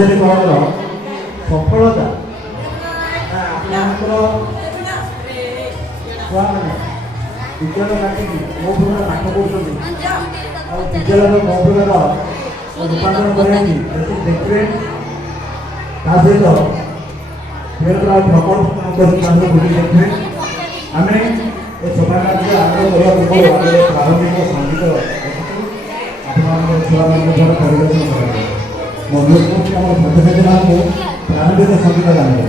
ସାଂସ୍କୃତିକର ସଫଳତା ଆପଣଙ୍କର ଛୁଆମାନେ ବିଦ୍ୟାଳୟ କାଟିକି ମୋ ପ୍ରକାର ପାଠ ପଢ଼ୁଛନ୍ତି ଆଉ ବିଦ୍ୟାଳୟର ମୋ ପ୍ରକାର ରୂପାନ୍ତରଣ କରାଇକି ଦେଖିବେ ତା ସହିତ ଭ୍ରମଣ କରି ତାଙ୍କୁ ବୁଲି ଦେଖିବେ। ଆମେ ଏ ସଭା କାର୍ଯ୍ୟ ଆରମ୍ଭ କରିବା ପୂର୍ବରୁ ଆମେ ପ୍ରାରମ୍ଭିକ ସଙ୍ଗୀତ ଆପଣମାନଙ୍କ ଛୁଆମାନଙ୍କ ଦ୍ୱାରା ପରିବେଷଣ କରାଯାଏ। ମୋ ଅନୁରୋଧ କରୁଛି ଆମର ଛାତ୍ରଛାତ୍ରୀମାନଙ୍କୁ ପ୍ରାରମ୍ଭିକ ସଙ୍ଗୀତ ଗାଇବେ।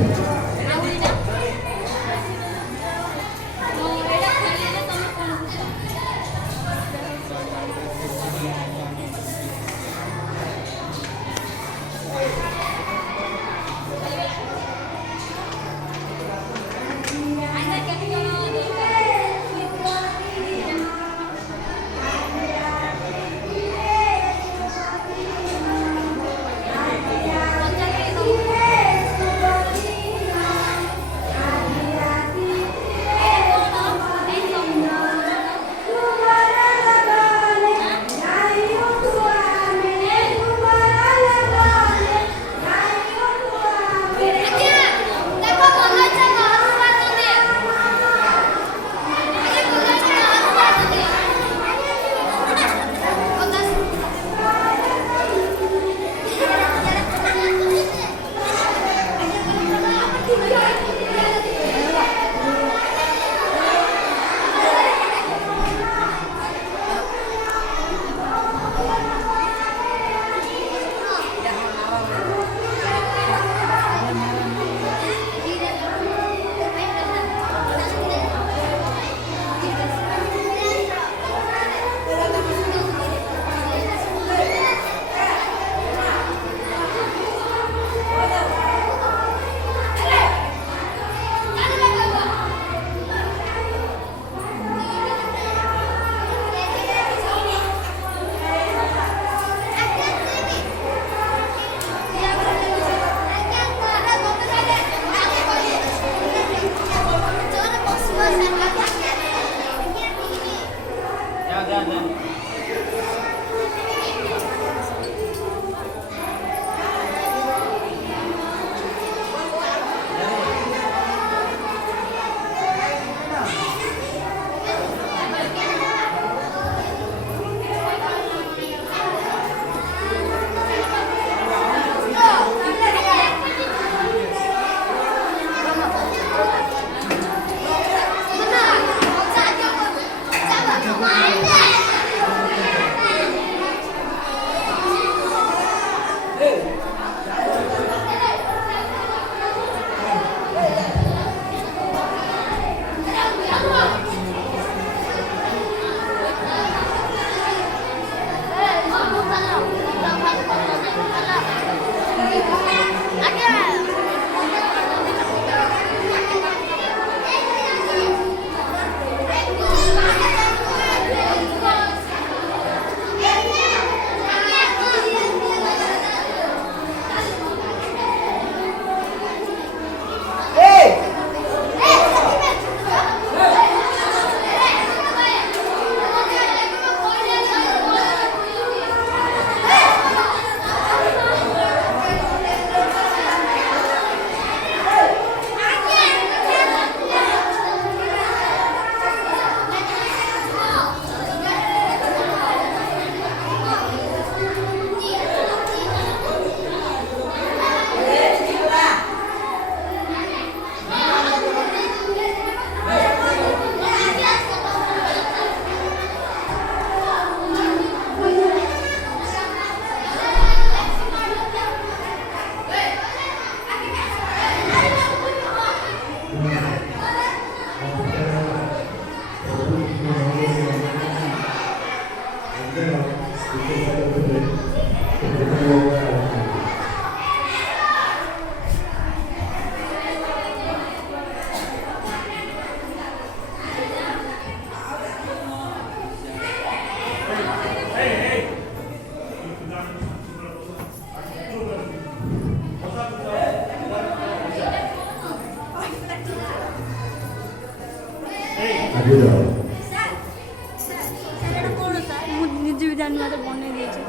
ନିଜେ ବି ଜାଣିବାର ବନେଇ ଦେଇଛି।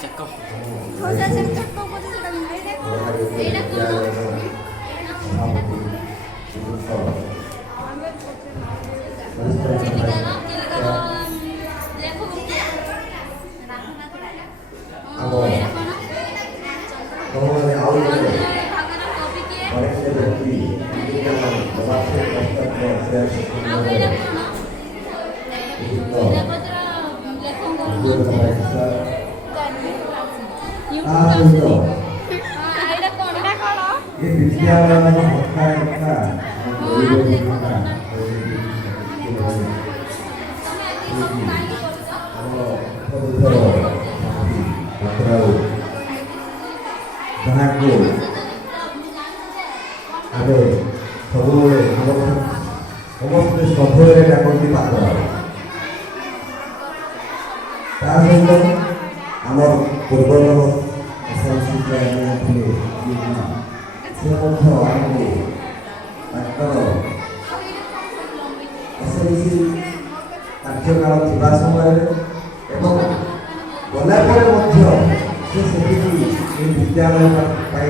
चेकअप ये विद्यालय में होता है क्या ସମସ୍ତେ ସଭ୍ୟରେ ଡାକନ୍ତି ପାତ୍ର ତା ସହିତ ଆମର ପୂର୍ବର ସଂସ୍କୃତି ଥିଲେ ସେ ମଧ୍ୟ ଆମକୁ ତାଙ୍କର ଏସଏଲସି କାର୍ଯ୍ୟକାଳ ଥିବା ସମୟରେ ଏବଂ ଗଲା ପରେ ମଧ୍ୟ ସେ ସେଠିକି ଏହି ବିଦ୍ୟାଳୟ ପାଇଁ